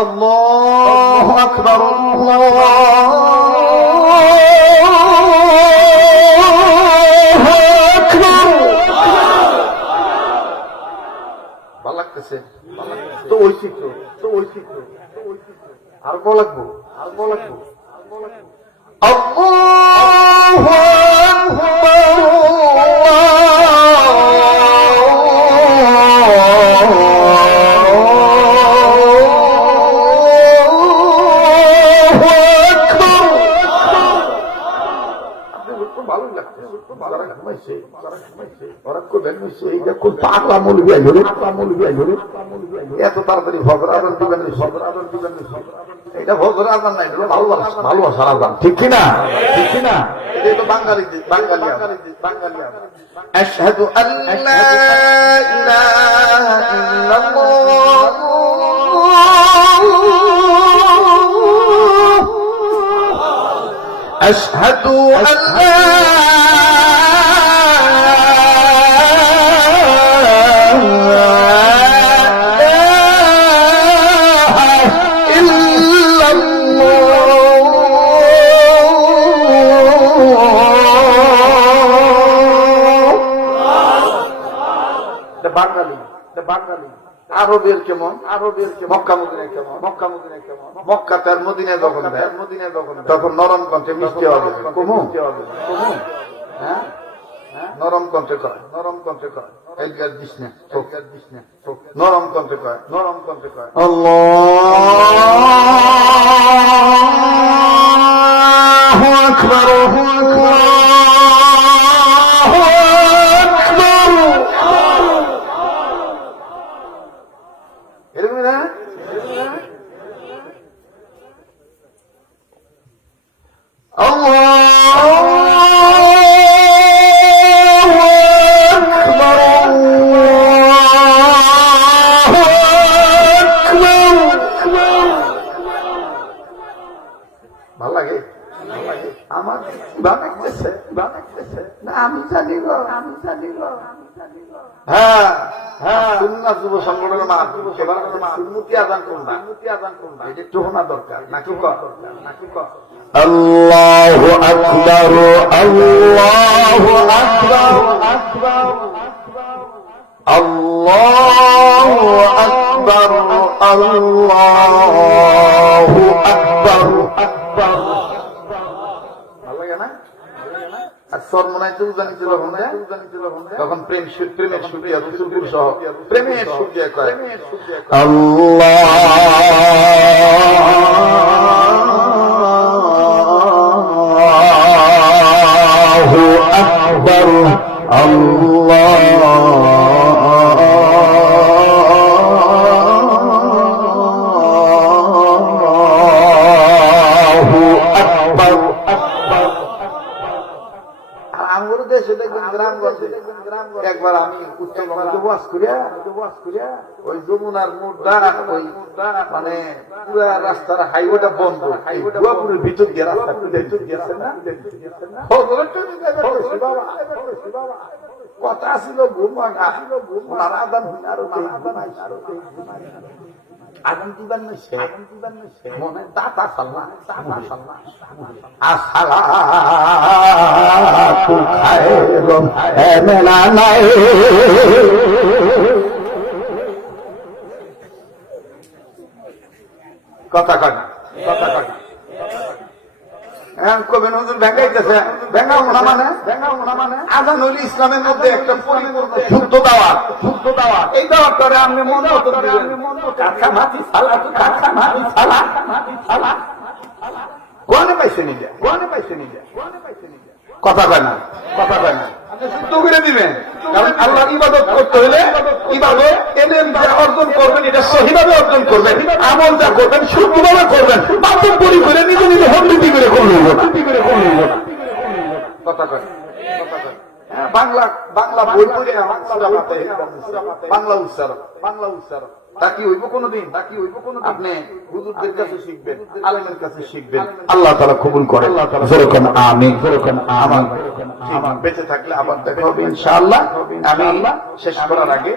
আল্লাহু আকবার, আল্লাহু আকবার। ভালো লাগতেছে তো ওই শিখতো, তো ওই শিখতো, তো ওই শিখতো। আর বল লাগবো, আর বল লাগবো, আর বল লাগবো। আল্লাহু এত তাড়াতাড়ি ভগর আদান দিবেন, এটা ভগর আদান নাই, ভালোবাসার আদান, ঠিক কিনা? ঠিক কিনা? এটা তো বাঙালি বাঙালি বাঙালি। আশহাদু আল্লা ইলাহা ইল্লাল্লাহ আশহাদু আল্লা বাঙালি বাঙালি। আরবের কেমন, আরবের মক্কা মদিনা কেমন, মক্কা মদিনা কেমন। মক্কা তার মদিনা যখন দেয়, মদিনা যখন তখন নরম কণ্ঠে মিষ্টি হবে, কমু কমু, হ্যাঁ নরম কণ্ঠে কয়, নরম কণ্ঠে কয়। এলগার দিস না, ঠোকার দিস না, নরম কণ্ঠে কয়, নরম কণ্ঠে কয়। আল্লাহু আকবার, আল্লাহু আকবার। ভাল লাগে আমার বানাইতেছে না, আমি জানি গো, আমি জানি গো। হ্যাঁ হ্যাঁ, সুন্নাত যুব সংগঠনের মা সুন্নতি আযান কোনটা, সুন্নতি আযান কোনটা এটা একটু শোনা দরকার নাকি কর, নাকি কর। আল্লাহু আকবার, আল্লাহু আকবার, আল্লাহু আকবার, আল্লাহু আকবার। ভালো লাগে না? আর সর মনে হয় তুলজানি ছিল তখন প্রেমের সুরিয়া রসুলপুর সহ প্রেমের সুরিয়া কয় আল্লাহু আকবার, আল্লাহু আকবার। আঙ্গুর দেশে দেখবেন গ্রামগঞ্জে, একবার আমি উত্তরবঙ্গে ওয়াজ করিয়া ওই যমুনার মোড়টা ওই মানে পুরা রাস্তার হাইওয়েটা বন্ধ, হাইওয়ের ভিতর দিয়ে রাস্তা গেছে না, কথা ছিল ঘুমা আদান আরো আগাম দিবার নইছে মনে দাতা সাল্লাহ আসসালাতু খায়রুম মিনান কথা কয় কথা কয় কবেন হুজুর ভেঙাইতেছে, ভেঙাও না মানে আযান হইল ইসলামের মধ্যে একটা পরিপূর্ণ শুদ্ধ দাওয়াত, শুদ্ধ দাওয়াত। এই দাওয়াতটারে আপনি মন মতো দিবেন, কাছামাছি সালাতু কাছামাছি সালাত কোনে পাইছে নিজে, কোনে পাইছে নিজে, কথা কয় না, কথা কয় না। আপনি শুদ্ধ করে দিবেন, কারণ আল্লাহর ইবাদত করতে হলে ইবাদত এলেম যা অর্জন করবেন এটা সহিভাবে অর্জন করবেন, আমল যা করবেন শুদ্ধভাবে করবেন, বাস্তবপরি করে নিজে নিজে হন্ডিতি করে করলেন কথা কয়, কথা কয়। বাংলা বাংলা বই পড়ে বাংলা উচ্চারণ, বাংলা উচ্চারণ তা কি হইব কোনদিন, তা কি হইব কোনদিন? আপনি হুজুরদের কাছে শিখবেন, আলেমের কাছে শিখবেন, আল্লাহ তাআলা কবুল করেন। যেরকম আমিন, যেরকম আমিন। বেঁচে থাকলে আবার দেখা হবে ইনশাআল্লাহ। আমি শেষ করার আগে